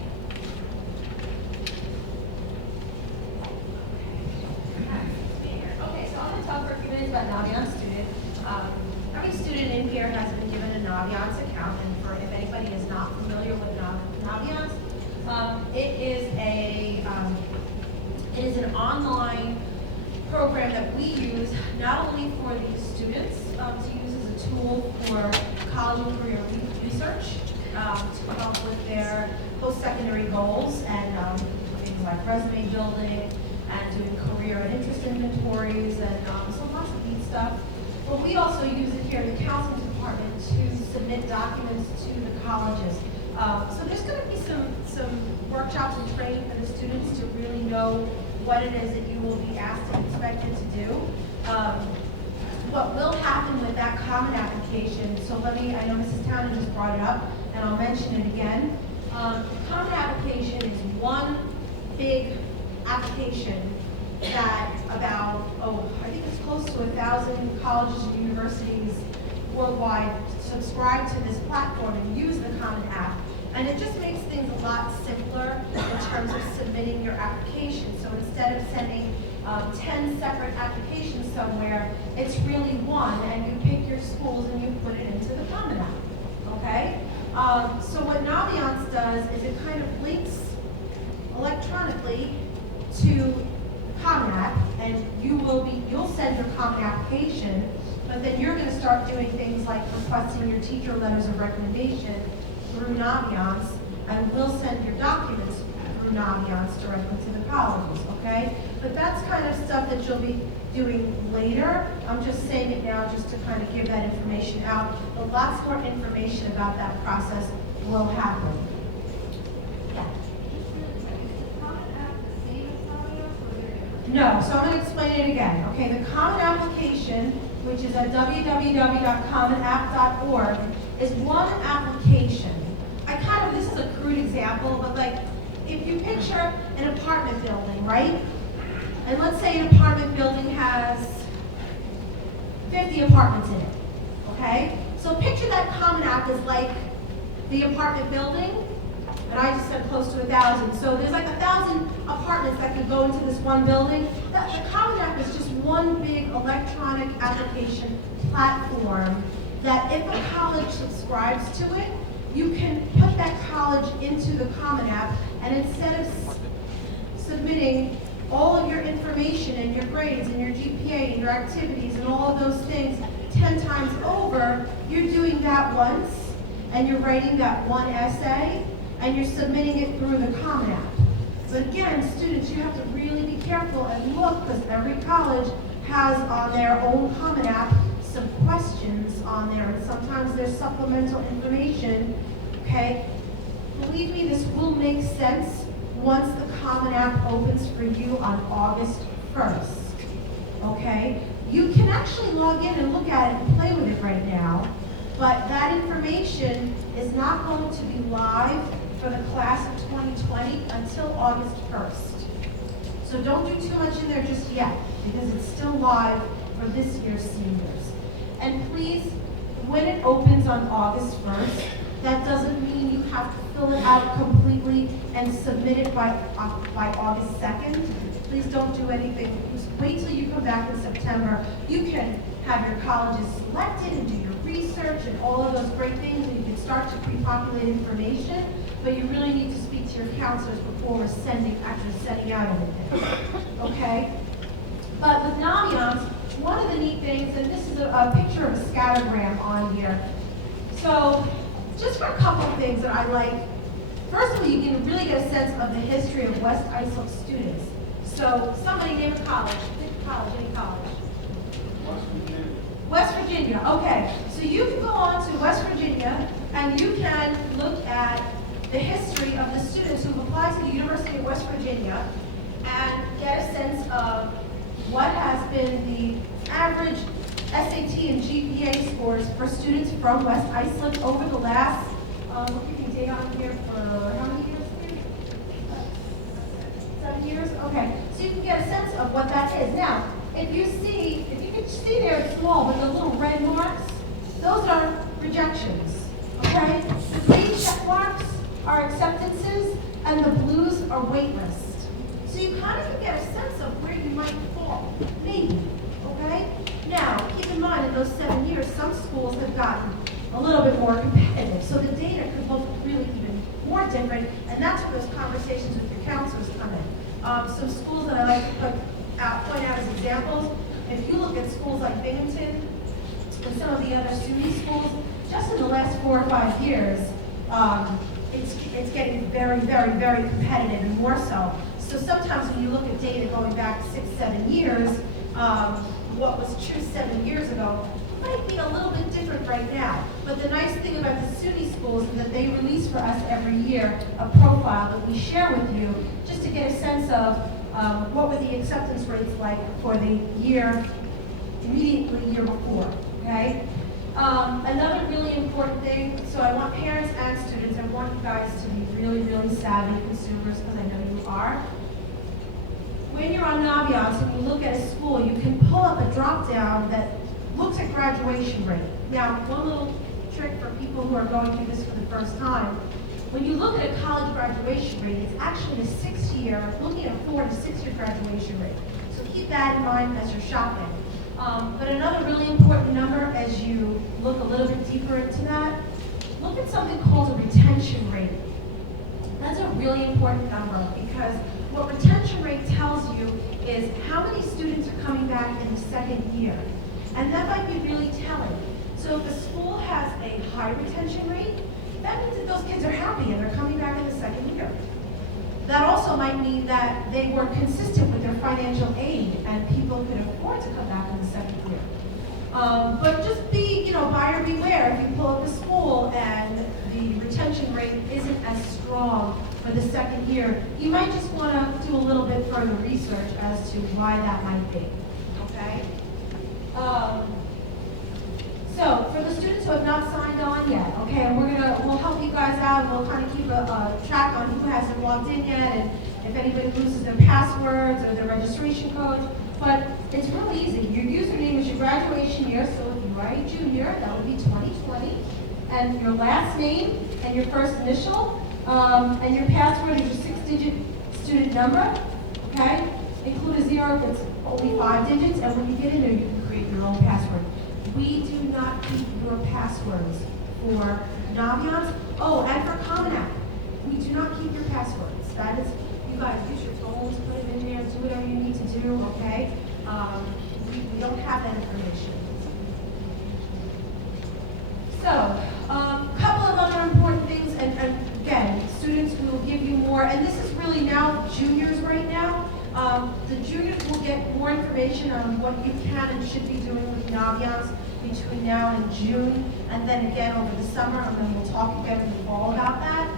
Okay, so I'm going to talk for a few minutes about Naviance student. Every student in here has been given a Naviance account, and for if anybody is not familiar with Naviance, it is an online program that we use not only for the students to use as a tool for college and career research to help with their post-secondary goals and things like resume building and doing career and interest inventories and so lots of neat stuff. But we also use it here in the counseling department to submit documents to the colleges. So there's going to be some workshops and training for the students to really know what it is that you will be asked and expected to do. What will happen with that common application, so I know Mrs. Townend just brought it up, and I'll mention it again. The common application is one big application that about, I think it's close to 1,000 colleges and universities worldwide subscribe to this platform and use the Common App. And it just makes things a lot simpler in terms of submitting your application. So instead of sending 10 separate applications somewhere, it's really one, and you pick your schools and you put it into the Common App, okay? So what Naviance does is it kind of links electronically to Common App, and you'll send your Common application, but then you're going to start doing things like requesting your teacher letters of recommendation through Naviance, and we'll send your documents through Naviance directly to the colleges, okay? But that's kind of stuff that you'll be doing later. I'm just saying it now just to kind of give that information out, but lots more information about that process will happen. Yeah. No, so I'm going to explain it again. Okay, the Common Application, which is at www.commonapp.org, is one application. This is a crude example, but like, if you picture an apartment building, right? And let's say an apartment building has 50 apartments in it, okay? So picture that Common App is like the apartment building, and I just said close to 1,000. So there's like 1,000 apartments that could go into this one building. The Common App is just one big electronic application platform that if a college subscribes to it, you can put that college into the Common App, and instead of submitting all of your information and your grades and your GPA and your activities and all of those things 10 times over, you're doing that once, and you're writing that one essay, and you're submitting it through the Common App. But again, students, you have to really be careful and look, because every college has on their own Common App some questions on there, and sometimes there's supplemental information, okay? Believe me, this will make sense once the Common App opens for you on August 1st, okay? You can actually log in and look at it and play with it right now, but that information is not going to be live for the class of 2020 until August 1st. So don't do too much in there just yet, because it's still live for this year's seniors. And please, when it opens on August 1st, that doesn't mean you have to fill it out completely and submit it by August 2nd. Please don't do anything. Just wait till you come back in September. You can have your colleges selected and do your research and all of those great things, and you can start to pre-populate information, but you really need to speak to your counselors before we're actually sending out anything, okay? But with Naviance, one of the neat things, and this is a picture of a scattergram on here. So just for a couple of things that I like, first of all, you can really get a sense of the history of West Islip students. So somebody name a college. Pick a college, any college. West Virginia, okay. So you can go on to West Virginia and you can look at the history of the students who've applied to the University of West Virginia and get SAT and GPA scores for students from West Islip over the last, we're keeping data on here for how many years? 7 years? Okay. So you can get a sense of what that is. Now, if you can see there it's small, but the little red marks, those are rejections. Okay? The green check marks are acceptances, and the blues are wait lists. So you kind of can get a sense of where you might fall, maybe. Okay? Now, keep in mind, in those 7 years, some schools have gotten a little bit more competitive, so the data could look really even more different, and that's where those conversations with your counselors come in. Some schools that I like to point out as examples, if you look at schools like Binghamton and some of the other SUNY schools, just in the last 4 or 5 years, it's getting very, very, very competitive, and more so. So sometimes when you look at data going back 6, 7 years, what was true 7 years ago might be a little bit different right now. But the nice thing about the SUNY schools is that they release for us every year a profile that we share with you just to get a sense of what were the acceptance rates like for the year, immediately year before, okay? Another really important thing, so I want parents and students, I want you guys to be really, really savvy consumers, because I know you are. When you're on Naviance and you look at a school, you can pull up a drop-down that looks at graduation rate. Now, one little trick for people who are going through this for the first time, when you look at a college graduation rate, it's actually a 6-year, looking at a 4 to 6-year graduation rate. So keep that in mind as you're shopping. But another really important number as you look a little bit deeper into that, look at something called a retention rate. That's a really important number because what retention rate tells you is how many students are coming back in the second year. And that might be really telling. So if a school has a high retention rate, that means that those kids are happy and they're coming back in the second year. That also might mean that they were consistent with their financial aid and people could afford to come back in the second year. But just be, buyer beware. If you pull up a school and the retention rate isn't as strong for the second year, you might just want to do a little bit further research as to why that might be, okay? So for the students who have not signed on yet, okay, we'll help you guys out. We'll kind of keep a track on who hasn't logged in yet, and if anybody loses their passwords or their registration codes. But it's really easy. Your username is your graduation year, so if you write junior, that would be 2020, and your last name and your first initial, and your password is your 6-digit student number, okay? Include a 0 if it's only 5 digits, and when you get in there, you can create your own password. We do not keep your passwords for Naviance. Oh, and for Common App, we do not keep your passwords. That is, you guys use your phones, put them in there, do whatever you need to do, okay? We don't have that information. So, a couple of other important things, and again, students will give you more, and this is really now juniors right now. The juniors will get more information on what you can and should be doing with Naviance between now and June, and then again over the summer, and then we'll talk again in the fall about that.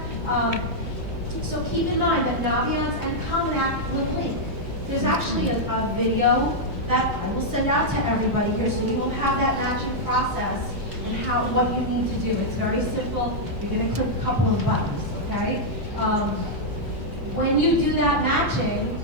So keep in mind that Naviance and Common App would link. There's actually a video that I will send out to everybody here, so you will have that matching process and what you need to do. It's very simple. You're going to click a couple of buttons, okay? When you do that matching,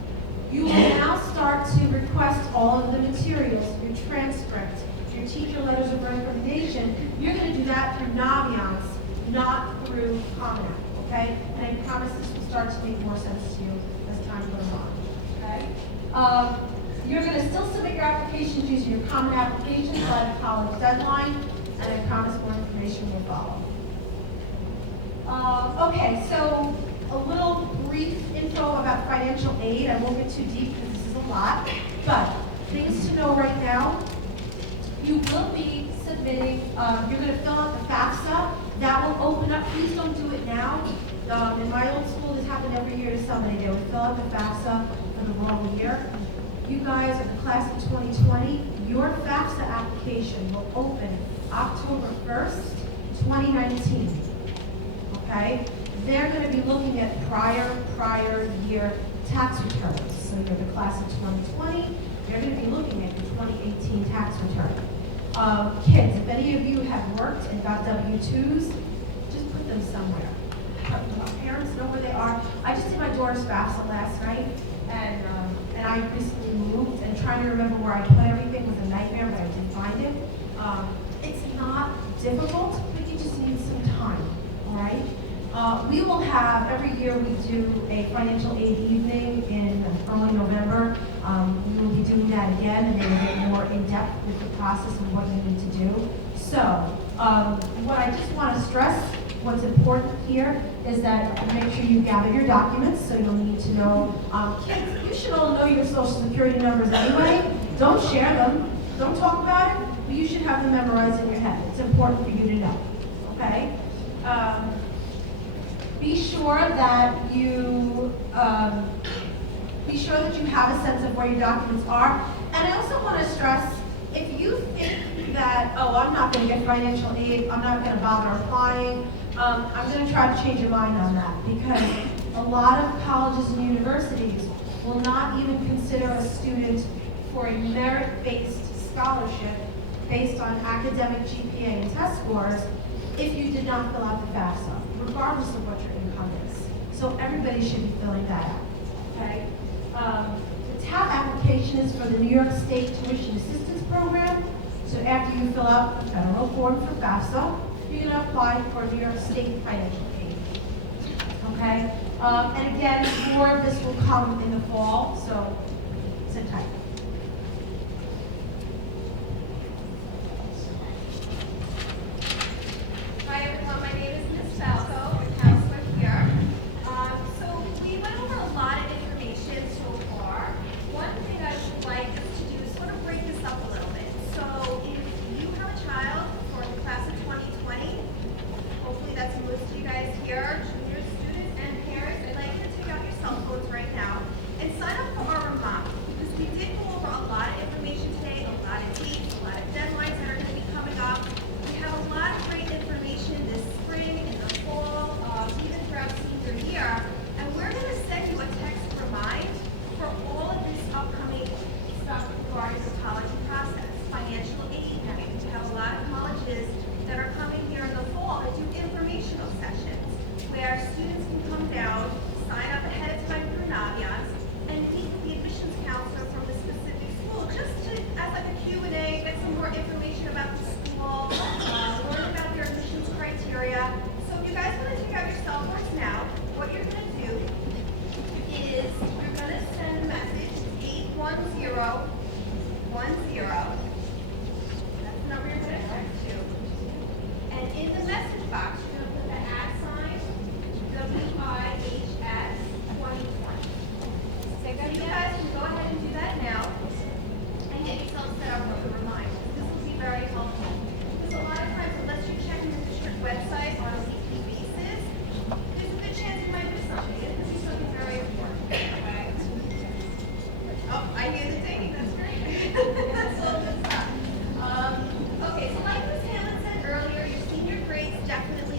you will now start to request all of the materials, your transcript, your teacher letters of recommendation. You're going to do that through Naviance, not through Common App, okay? And I promise this will start to make more sense to you as time goes on, okay? You're going to still submit your applications using your Common Applications by the college deadline, and I promise more information will follow. Okay, so a little brief info about financial aid. I won't get too deep because this is a lot, but things to know right now. You will be submitting, you're going to fill out the FAFSA. That will open up, please don't do it now. In my old school, this happened every year to somebody. They would fill out the FAFSA for the wrong year. You guys are the class of 2020. Your FAFSA application will open October 1st, 2019. Okay? They're going to be looking at prior year tax returns. So you're the class of 2020. They're going to be looking at the 2018 tax return. Kids, if any of you have worked and got W-2s, just put them somewhere. Parents know where they are. I just did my daughter's FAFSA last night, and I recently moved, and trying to remember where I put everything was a nightmare, but I did find it. It's not difficult, but you just need some time, all right? We will have, every year we do a financial aid evening in early November. We will be doing that again, and they will get more in-depth with the process and what you need to do. So, what I just want to stress, what's important here is that make sure you gather your documents, so you'll need to know, kids, you should all know your social security numbers anyway. Don't share them, don't talk about it, but you should have them memorized in your head. It's important for you to know, okay? Be sure that you have a sense of where your documents are. And I also want to stress, if you think that, oh, I'm not going to get financial aid, I'm not going to bother applying, I'm going to try to change your mind on that, because a lot of colleges and universities will not even consider a student for a merit-based scholarship based on academic GPA and test scores if you did not fill out the FAFSA, regardless of what your income is. So everybody should be filling that out, okay? The TAP application is for the New York State Tuition Assistance Program. So after you fill out the federal form for FAFSA, you're going to apply for New York State financial aid, okay? And again, more of this will come in the fall, so sit tight. Hi everyone, my name is Ms. Falco, I'm counselor here. So we went over a lot of information so far. One thing I would like us to do is sort of break this up a little bit. So if you have a child for the class of 2020, hopefully that's most of you guys here, junior students and parents, I'd like you to take out your cell phones right now and sign up for our reminder, because we did go over a lot of information today, a lot of dates, a lot of deadlines that are going to be coming up. We have a lot of great information this spring, in the fall, even throughout senior year, and we're going to send you a text remind for all of this upcoming stuff regarding the college process, financial aid. We have a lot of colleges that are coming here in the fall that do informational sessions where students can come down, sign up ahead of time through Naviance, and meet the admissions counselor from the specific school, just to, as like a Q&A, get some more information about the school, learn about their admissions criteria. So if you guys want to take out your cell phones now, what you're going to do is you're going to send a message, 81010. That's the number you're going to text to. And in the message box, you're going to put the @ WIHS 2020. So you guys can go ahead and do that now and get yourself set up with a reminder. This will be very helpful. Because a lot of times, unless you're checking the district website on a weekly basis, there's a good chance you might miss something. This is something very important. Okay? Oh, I hear the dinging. That's great. That's all good stuff. Okay, so like Ms. Hammond said earlier, your senior grades definitely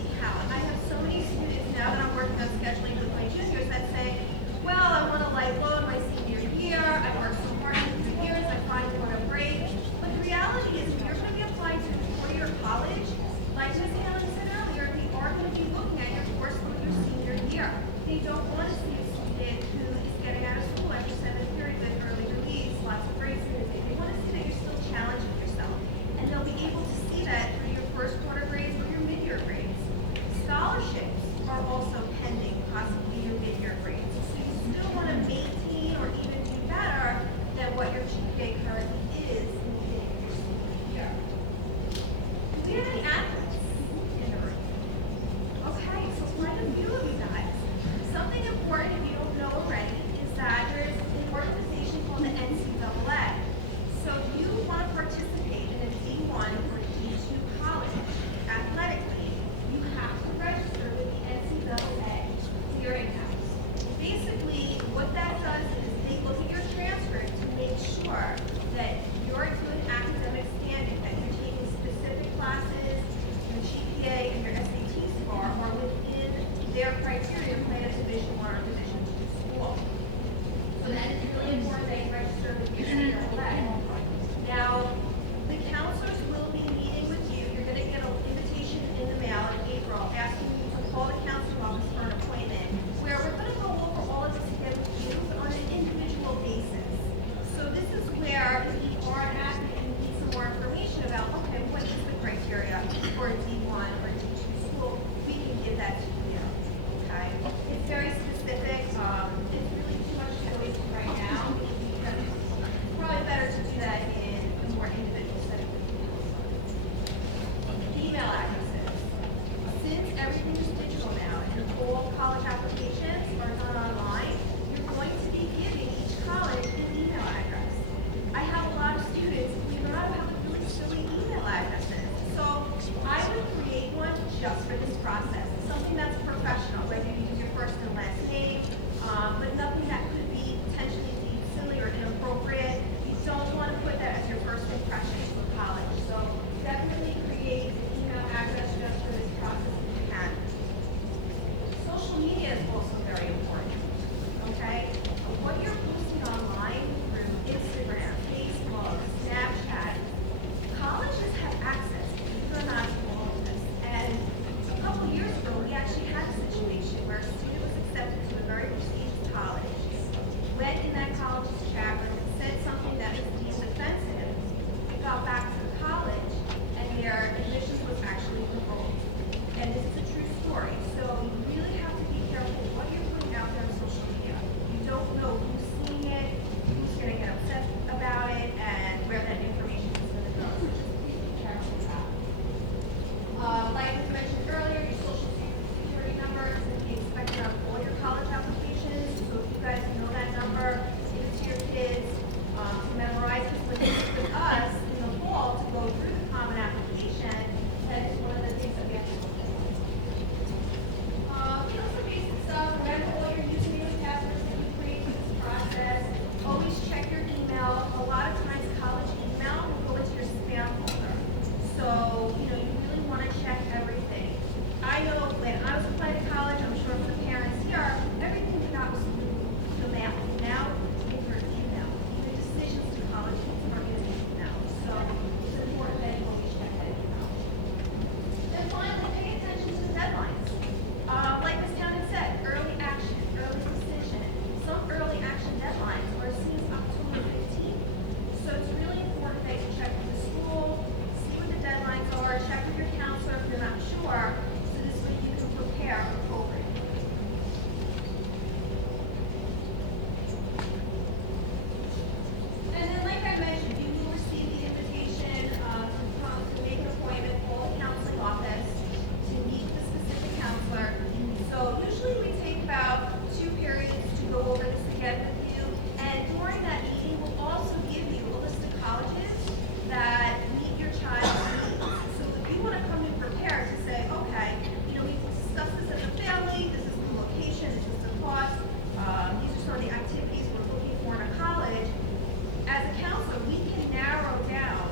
as a counselor, we can narrow down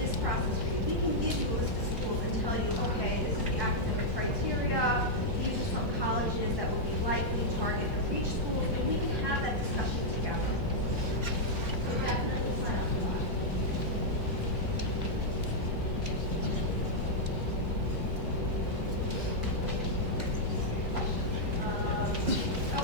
this process for you. We can give you a list of schools and tell you, okay, this is the academic criteria, these are some colleges that will be likely target and reach schools, and we can have that discussion together. So definitely sign up for that.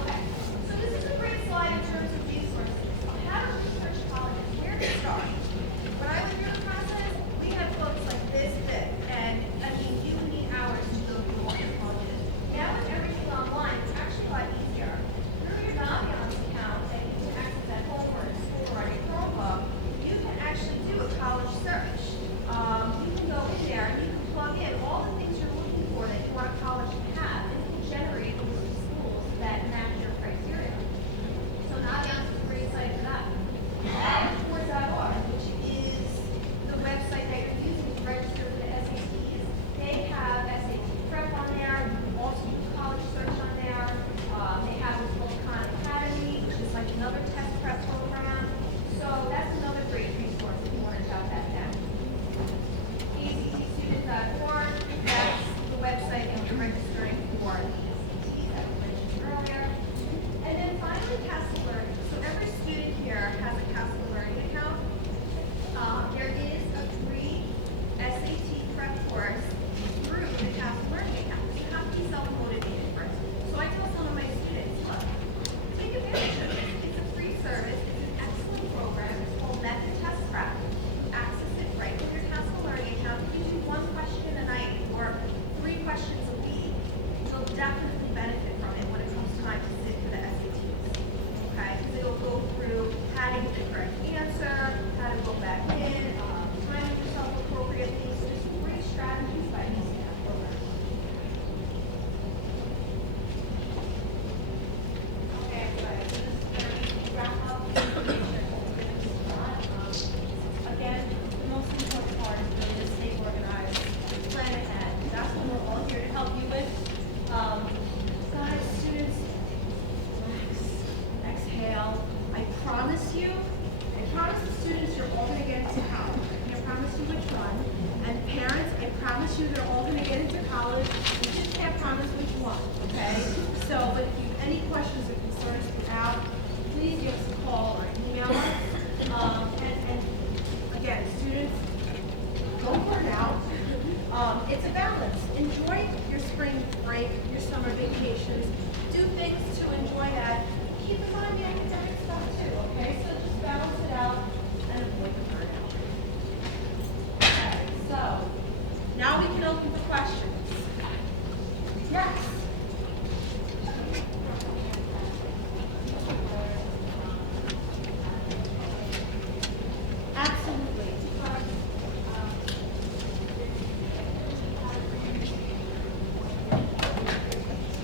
Okay, so this is a great slide in terms of resources. How to research colleges, where to start. When I went through the process, we had books like this thick, and I mean, you would need hours to go through all your colleges. Now with everything online, it's actually a lot easier. Through your Naviance account, and you can access that homework, school, or your Chromebook, you can actually do a college search. You can go in there and you can plug in all the things you're looking for that you want a college to have, and it will generate a list of schools that match your criteria. So Naviance is a great site for that. Board.org, which is the website that you're using to register for the SATs. They have SAT prep on there. You can also do college search on there. They have what's called Khan Academy, which is like another test prep program. So that's another great resource if you want to jot that down. ACTstudent.org, that's the website that you're registering for the SATs that we mentioned earlier. And then finally, Castle Learning. So every student here has a Castle Learning account. There is a free SAT prep course through the Castle Learning account. You have to be self-motivated first. So I tell some of my students, look, take advantage of it. It's a free service. It's an excellent program. It's called Method Test Prep. Access it right with your Castle Learning account. It gives you one question a night or 3 questions a week. You'll definitely benefit from it when it comes time to sit for the SATs. Okay? Because it'll go through how to get the correct answer, how to go back in, timing yourself appropriately. So there's some great strategies by using that program. Okay, so this is going to wrap up the information. Again, the most important part is really to stay organized, plan ahead. That's what we're all here to help you with. Guys, students, relax, exhale. I promise the students you're all going to get into college. I can't promise you which one. And parents, I promise you they're all going to get into college. We just can't promise which one, okay? So, but if you have any questions or concerns throughout, please give us a call or email us. And again, students, don't burn out. It's a balance. Enjoy your spring break, your summer vacations. Do things to enjoy that. Keep in mind the academic stuff too, okay? So just balance it out and avoid the burnout. Okay, so now we can open for questions. Yes. Absolutely.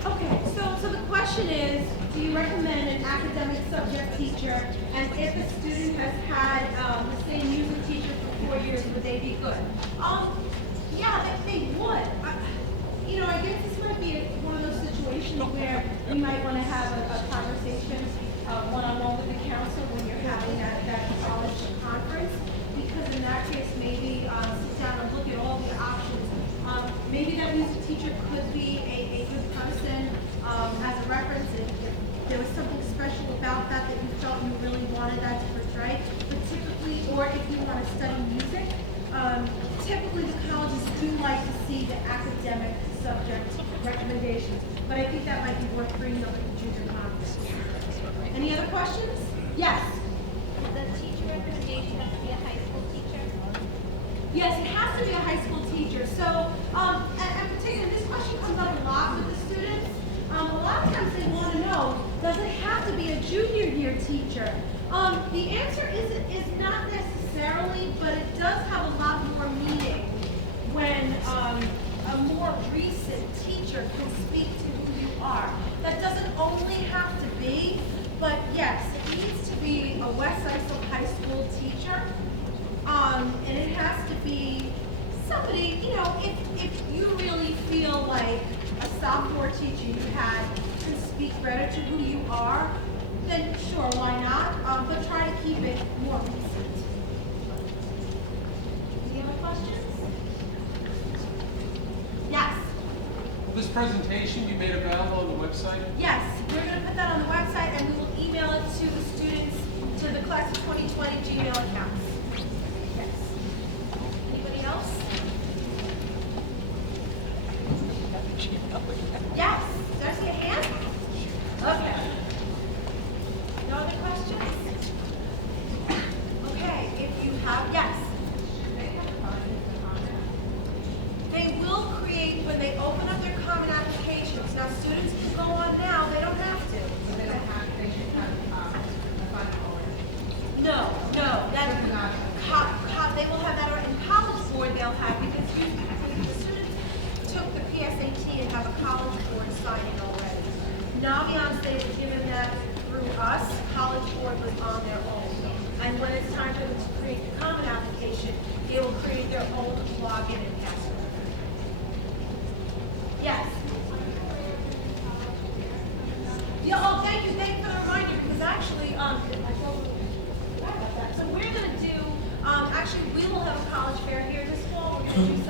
Okay, so the question is, do you recommend an academic subject teacher? And if a student has had the same music teacher for 4 years, would they be good? Yeah, they would. I guess this might be one of those situations where we might want to have a conversation one-on-one with the council when you're having that college conference, because in that case, maybe sit down and look at all the options. Maybe that music teacher could be a good person as a reference if there was something special about that you felt you really wanted that to portray. But typically, or if you want to study music, typically the colleges do like to see the academic subject recommendations. But I think that might be worth bringing up at the junior conference. Any other questions? Yes. The teacher recommendation has to be a high school teacher? Yes, it has to be a high school teacher. So, and particularly, this question comes up a lot with the students. A lot of times they want to know, does it have to be a junior year teacher? The answer is not necessarily, but it does have a lot more meaning when a more recent teacher can speak to who you are. That doesn't only have to be, but yes, it needs to be a West Islip High School teacher. And it has to be somebody, if you really feel like a sophomore teacher you had can speak better to who you are, then sure, why not? But try to keep it more recent. presentation be made available on the website? Yes, we're going to put that on the website and we will email it to the students, to the class of 2020 Gmail accounts. Yes. Anybody else? Yes. Did I see a hand? Okay. No other questions? Okay, if you have, yes. They will create, when they open up their common applications, now students can go on now, they don't have to. No, that's, they will have that, or in College Board they'll have, because the students took the PSAT and have a College Board sign in already. Naviance, they were given that through us, College Board was on their own. And when it's time for them to create the common application, they will create their own login and password. Yes. Yeah, oh, thank you for the reminder, because actually, I forgot about that. So we're gonna do, actually, we will have a college fair here this fall. We're gonna do